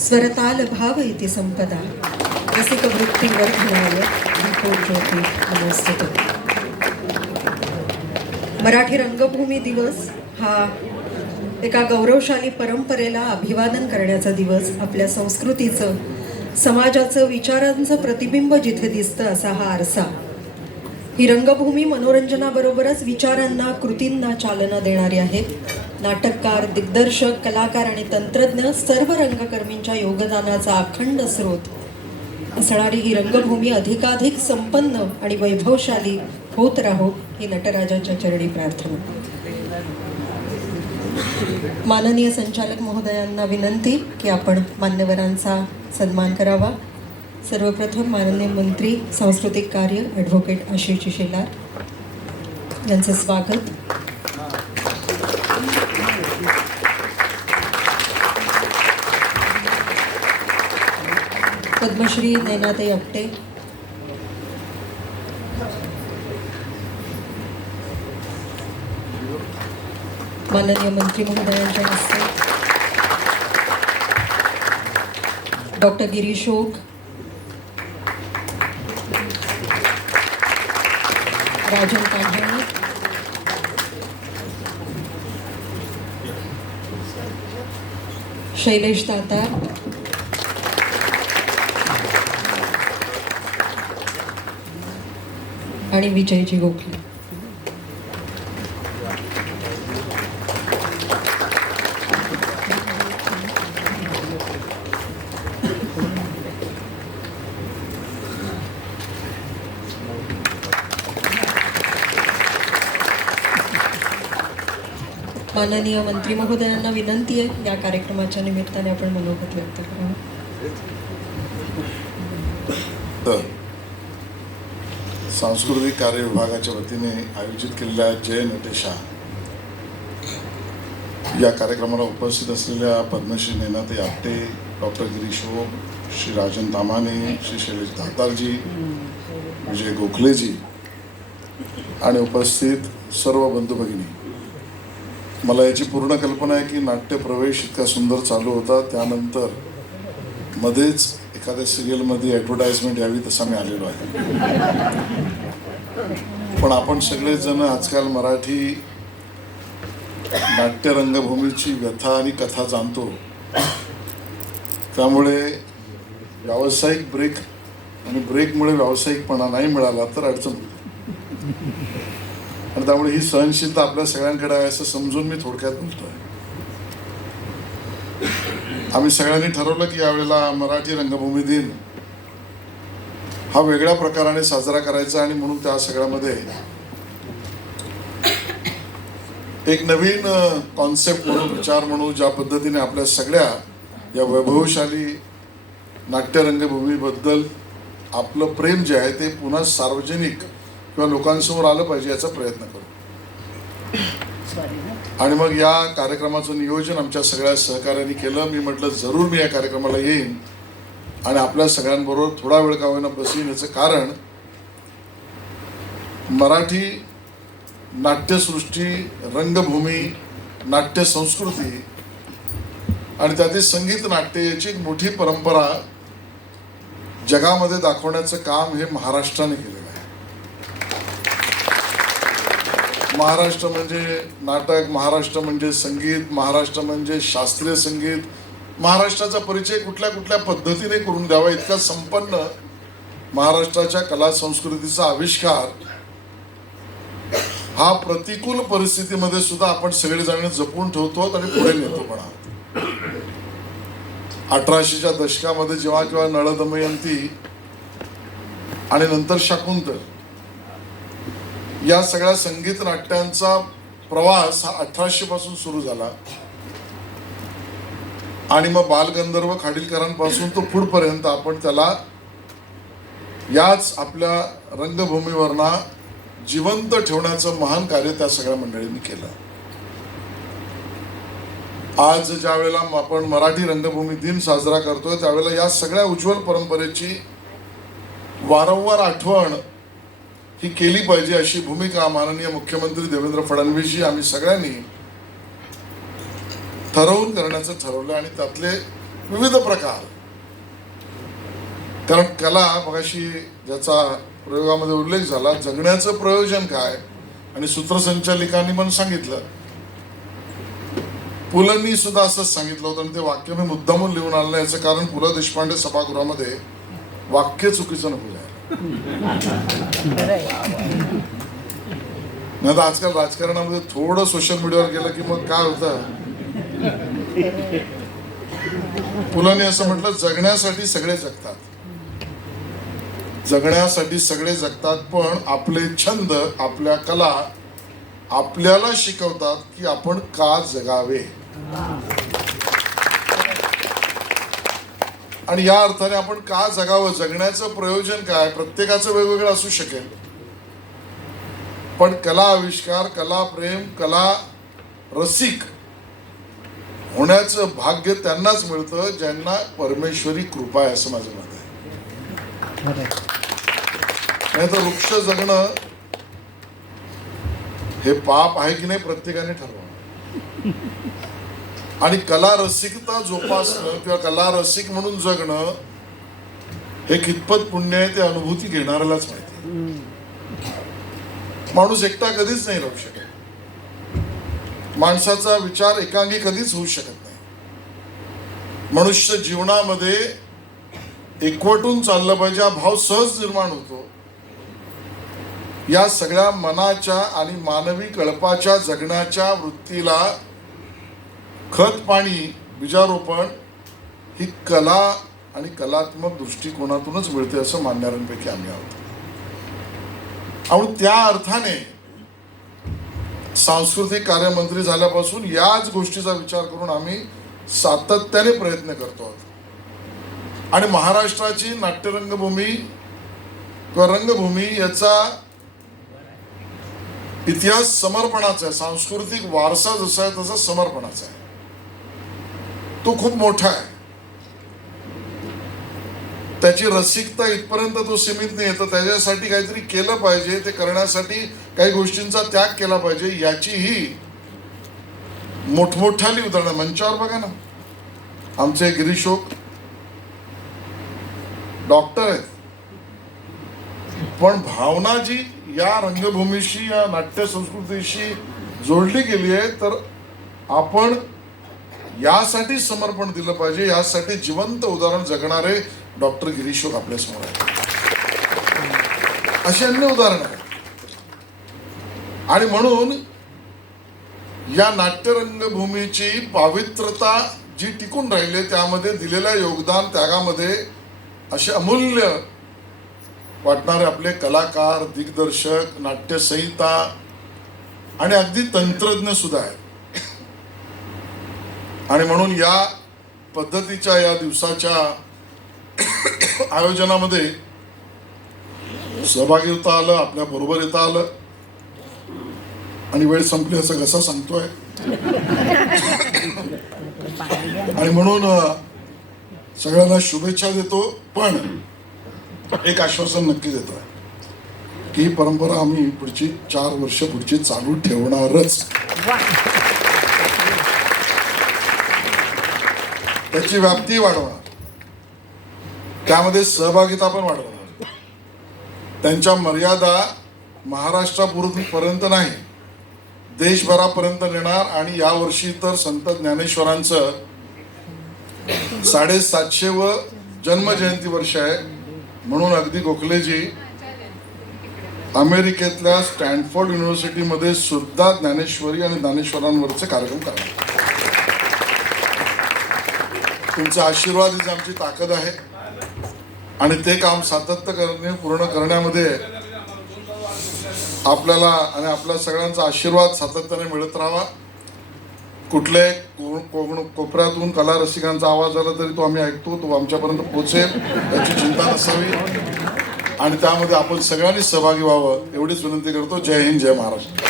स्वरताल भाव इति संपदा रसिक वृत्तिवर्धनाय दीपोज्योती नमोस्तुते. मराठी रंगभूमी दिवस हा एका गौरवशाली परंपरेला अभिवादन करण्याचा दिवस. आपल्या संस्कृतीचं, समाजाचं, विचारांचं प्रतिबिंब जिथे दिसतं असा हा आरसा. ही रंगभूमी मनोरंजनाबरोबरच विचारांना, कृतींना चालना देणारी आहे. नाटककार, दिग्दर्शक, कलाकार आणि तंत्रज्ञ सर्व रंगकर्मींच्या योगदानाचा अखंड स्रोत असणारी ही रंगभूमी अधिकाधिक संपन्न आणि वैभवशाली होत राहो ही नटराजाच्या चरणी प्रार्थना. माननीय संचालक महोदयांना विनंती की आपण मान्यवरांचा सन्मान करावा. सर्वप्रथम माननीय मंत्री सांस्कृतिक कार्य ॲडव्होकेट आशिष शेलार यांचं स्वागत. पद्मश्री नैनाताई आपटे, माननीय मंत्री महोदयांच्या हस्ते डॉक्टर गिरीश ओक, राजन तांबणे, शैलेश दाता, आणि विजयजी गोखले. माननीय मंत्री महोदयांना विनंती आहे या कार्यक्रमाच्या निमित्ताने आपण मनोगत व्यक्त करावं. सांस्कृतिक कार्य विभागाच्या वतीने आयोजित केलेल्या जय नटेशा या कार्यक्रमाला उपस्थित असलेल्या पद्मश्री नैनाताई आपटे, डॉक्टर गिरीश ओक, श्री राजन तामाणे, श्री शैलेश दातारजी, विजय गोखलेजी आणि उपस्थित सर्व बंधू भगिनी, मला याची पूर्ण कल्पना आहे की नाट्य प्रवेश इतका सुंदर चालू होता, त्यानंतर मध्येच एखाद्या सिरियलमध्ये ॲडव्हर्टाइजमेंट यावी तसा मी आलेलो आहे. पण आपण सगळेजण आजकाल मराठी नाट्य रंगभूमीची व्यथा आणि कथा जाणतो, त्यामुळे व्यावसायिक ब्रेक आणि ब्रेकमुळे व्यावसायिकपणा नाही मिळाला तर अडचण होती. आणि त्यामुळे ही सहनशीलता आपल्या सगळ्यांकडे आहे असं समजून मी थोडक्यात बोलतोय. आम्ही सगळ्यांनी ठरवलं की यावेळेला मराठी रंगभूमी दिन हा वेगळ्या प्रकाराने साजरा करायचा आणि म्हणून त्या सगळ्यामध्ये एक नवीन कॉन्सेप्ट म्हणून, विचार म्हणून, ज्या पद्धतीने आपल्या सगळ्या या वैभवशाली नाट्य रंगभूमीबद्दल आपलं प्रेम जे आहे ते पुन्हा सार्वजनिक किंवा लोकांसमोर आलं पाहिजे याचा प्रयत्न करू. आणि मग या कार्यक्रमाचं नियोजन आमच्या सगळ्या सहकार्याने केलं. मी म्हटलं जरूर मी या कार्यक्रमाला येईन आणि आपल्या सगळ्यांबरोबर थोडा वेळ का होईना बसीन. याचं कारण मराठी नाट्यसृष्टी, रंगभूमी, नाट्य संस्कृती आणि त्यातील संगीत नाट्य याची एक मोठी परंपरा जगामध्ये दाखवण्याचं काम हे महाराष्ट्राने केलेलं आहे. महाराष्ट्र म्हणजे नाटक, महाराष्ट्र म्हणजे संगीत, महाराष्ट्र म्हणजे शास्त्रीय संगीत, महाराष्ट्राचा परिचय कुठल्या कुठल्या पद्धतीने करून द्यावा इतका संपन्न महाराष्ट्राच्या कला संस्कृतीचा आविष्कार हा प्रतिकूल परिस्थितीमध्ये सुद्धा आपण सगळेजण जपून ठेवतो आणि पुढे नेतो. पण 1800च्या दशकामध्ये जेव्हा किंवा नळ दमयंती आणि नंतर शाकुंतल या सगळ्या संगीत नाट्यांचा प्रवास हा 1800 पासून सुरू झाला आणि मग बालगंधर्व खाडीलकरांपासून तो पुढपर्यंत आपण त्याला याच आपल्या रंगभूमीवरना जिवंत ठेवण्याचं महान कार्य त्या सगळ्या मंडळींनी केलं. आज ज्या वेळेला आपण मराठी रंगभूमी दिन साजरा करतोय त्यावेळेला या सगळ्या उज्ज्वल परंपरेची वारंवार आठवण ही केली पाहिजे अशी भूमिका माननीय मुख्यमंत्री देवेंद्र फडणवीसजी आम्ही सगळ्यांनी ठरवून करण्याचं ठरवलं आणि त्यातले विविध प्रकार. कारण कला मगाशी ज्याचा प्रयोगामध्ये उल्लेख झाला, जगण्याचं प्रयोजन काय, आणि सूत्रसंचालिकांनी पण सांगितलं, पुलंनी सुद्धा असंच सांगितलं होतं. आणि ते वाक्य मी मुद्दामून लिहून आणलं. याचं कारण पु ल देशपांडे सभागृहामध्ये वाक्य चुकीचं नको लिहायला. नाही तर आजकाल राजकारणामध्ये थोडं सोशल मीडियावर गेलं की मग काय होतं, पुलांनी असं म्हटलं, जगण्यासाठी सगळे जगतात, जगण्यासाठी सगळे जगतात, पण आपले छंद, आपल्या कला आपल्याला शिकवतात की आपण का जगावे. आणि या अर्थाने आपण का जगावं, जगण्याचं प्रयोजन काय, प्रत्येकाचं वेगवेगळं असू शकेल, पण कला आविष्कार, कला प्रेम, कला रसिक होण्याचं भाग्य त्यांनाच मिळतं ज्यांना परमेश्वरी कृपा आहे, असं माझं मत आहे. नाही तर वृक्ष जगणं हे पाप आहे की नाही प्रत्येकाने ठरवणं. आणि कला रसिकता जोपासणं किंवा कला रसिक म्हणून जगणं हे कितपत पुण्य आहे ते अनुभूती घेणाऱ्यालाच माहिती. माणूस एकटा कधीच नाही राहू शकत. माणसाचा विचार एकांगी कधीच होऊ शकत नाही. मनुष्य जीवनामध्ये एकवटून चाललं पाहिजे हा भाव सहज निर्माण होतो. या सगळ्या मनाच्या आणि मानवी कळपाच्या जगण्याच्या वृत्तीला खत पाणी, बीजारोपण ही कला आणि कलात्मक दृष्टिकोनातूनच मिळते असं मानणाऱ्यांपैकी आम्ही आहोत. आणि त्या अर्थाने सांस्कृतिक कार्यमंत्री झाल्यापासून याच गोष्टीचा विचार करून आम्ही सातत्याने प्रयत्न करतो आहोत. आणि महाराष्ट्राची नाट्यरंगभूमी किंवा रंगभूमी याचा इतिहास समर्पणाचा आहे. सांस्कृतिक वारसा जसा आहे तसा समर्पणाचा आहे. तो खूप मोठा आहे. त्याची रसिकता इथपर्यंत तो सीमित नाही. तर त्याच्यासाठी काहीतरी केलं पाहिजे, ते करण्यासाठी काही गोष्टींचा त्याग केला पाहिजे, याचीही मोठमोठाली उदाहरणं मंचावर बघा ना. आमचे गिरीशोक डॉक्टर आहेत, पण भावना जी या रंगभूमीशी, या नाट्य संस्कृतीशी जोडली गेली आहे, तर आपण यासाठी समर्पण दिलं पाहिजे. यासाठी जिवंत उदाहरण जगणारे डॉक्टर गिरीशोक आपल्यासमोर आहेत. अशी अन्य उदाहरणं आहेत. आणि म्हणून या नाट्यरंगभूमीची पावित्रता जी टिकून राहिली, त्यामध्ये दिलेल्या योगदान त्यागामध्ये असे अमूल्य वाटणारे आपले कलाकार, दिग्दर्शक, नाट्यसंहिता आणि अगदी तंत्रज्ञ सुद्धा आहेत. आणि म्हणून या पद्धतीच्या या दिवसाच्या आयोजनामध्ये सहभागी होता आलं, आपल्या बरोबर येता आलं. आणि वेळ संपली असं कसा सांगतोय. आणि म्हणून सगळ्यांना शुभेच्छा देतो. पण एक आश्वासन नक्की देतोय की ही परंपरा आम्ही पुढची 4 वर्ष पुढची चालू ठेवणारच. त्याची व्याप्ती वाढवणार, त्यामध्ये सहभागिता पण वाढवणार. त्यांच्या मर्यादा महाराष्ट्रापर्यंत नाही, देशभरापर्यंत नेणार. आणि यावर्षी तर संत ज्ञानेश्वरांचं 750व जन्मजयंती वर्ष आहे. म्हणून अगदी गोखलेजी अमेरिकेतल्या स्टॅनफोर्ड युनिव्हर्सिटीमध्ये सुद्धा ज्ञानेश्वरी आणि ज्ञानेश्वरांवरचे कार्यक्रम करणार. तुमचा आशीर्वाद हीच आमची ताकद आहे. आणि ते काम सातत्य पूर्ण करण्यामध्ये आपल्याला आणि आपल्या सगळ्यांचा आशीर्वाद सातत्याने मिळत राहावा. कुठले कोपऱ्यातून कला रसिकांचा आवाज आला तरी तो आम्ही ऐकतो, तो आमच्यापर्यंत पोहोचेल याची चिंता नसावी. आणि त्यामध्ये आपण सगळ्यांनी सहभागी व्हावं एवढीच विनंती करतो. जय हिंद, जय महाराष्ट्र.